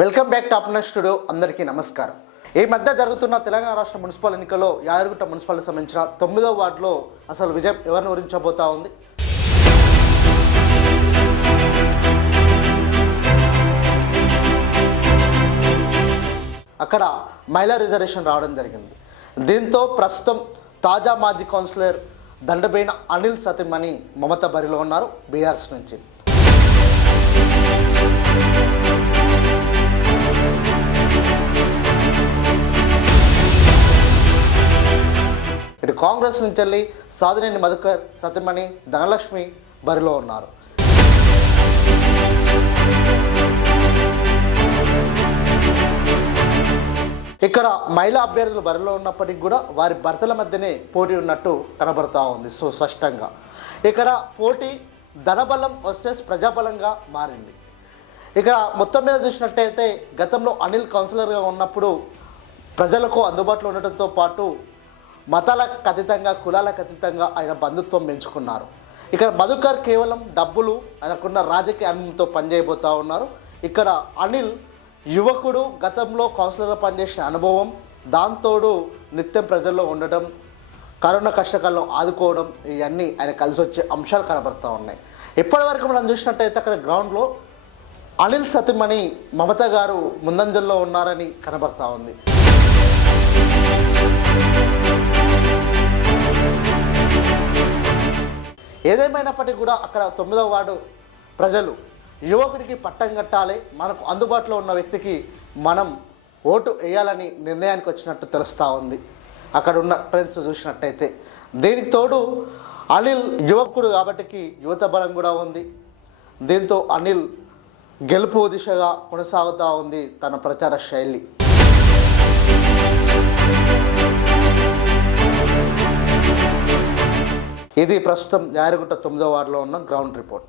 Welcome back to Apna studio. అందరికీ నమస్కారం. ఈ మధ్య జరుగుతున్న తెలంగాణ రాష్ట్ర మున్సిపల్ ఎన్నికల్లో యాదగిరిగుట్ట మున్సిపల్ సంబంధించిన 9వ వార్డులో అసలు విజయం ఎవరిని వరించబోతా ఉంది? అక్కడ మహిళా రిజర్వేషన్ రావడం జరిగింది. దీంతో ప్రస్తుతం తాజా మాజీ కౌన్సిలర్ దండబైన అనిల్ సతీమణి మమత బరిలో ఉన్నారు బీఆర్ఎస్ నుంచి. ఇటు కాంగ్రెస్ నుంచి వెళ్ళి సాధినేని మధుకర్ సతీమణి ధనలక్ష్మి బరిలో ఉన్నారు. ఇక్కడ మహిళా అభ్యర్థులు బరిలో ఉన్నప్పటికీ కూడా వారి భర్తల మధ్యనే పోటీ ఉన్నట్టు కనబడుతూ ఉంది. సో స్పష్టంగా ఇక్కడ పోటీ ధనబలం వర్సెస్ ప్రజాబలంగా మారింది. ఇక మొత్తం మీద చూసినట్టయితే గతంలో అనిల్ కౌన్సిలర్గా ఉన్నప్పుడు ప్రజలకు అందుబాటులో ఉండటంతో పాటు మతాలకు అతీతంగా కులాలకు అతీతంగా ఆయన బంధుత్వం పెంచుకున్నారు. ఇక్కడ మధుకర్ కేవలం డబ్బులు ఆయనకున్న రాజకీయ అనుభవంతో పనిచేయబోతూ ఉన్నారు. ఇక్కడ అనిల్ యువకుడు, గతంలో కౌన్సిలర్గా పనిచేసిన అనుభవం, దాంతోడు నిత్యం ప్రజల్లో ఉండడం, కరోనా కష్టకాలంలో ఆదుకోవడం, ఇవన్నీ ఆయన కలిసి వచ్చే అంశాలు కనబడుతూ ఉన్నాయి. ఇప్పటివరకు మనం చూసినట్టయితే అక్కడ గ్రౌండ్లో అనిల్ సతీమణి మమత గారు ముందంజల్లో ఉన్నారని కనబడుతూ ఉంది. ఏదేమైనప్పటికీ కూడా అక్కడ 9వ వార్డు ప్రజలు యువకుడికి పట్టం కట్టాలి, మనకు అందుబాటులో ఉన్న వ్యక్తికి మనం ఓటు వేయాలని నిర్ణయానికి వచ్చినట్టు తెలుస్తూ ఉంది అక్కడ ఉన్న ట్రెండ్స్ చూసినట్టయితే. దీనికి తోడు అనిల్ యువకుడు కాబట్టికి యువత బలం కూడా ఉంది. దీంతో అనిల్ గెలుపు దిశగా కొనసాగుతూ ఉంది తన ప్రచార శైలి. ఇది ప్రస్తుతం యాదగిరిగుట్ట 9వ వార్డులో ఉన్న గ్రౌండ్ రిపోర్ట్.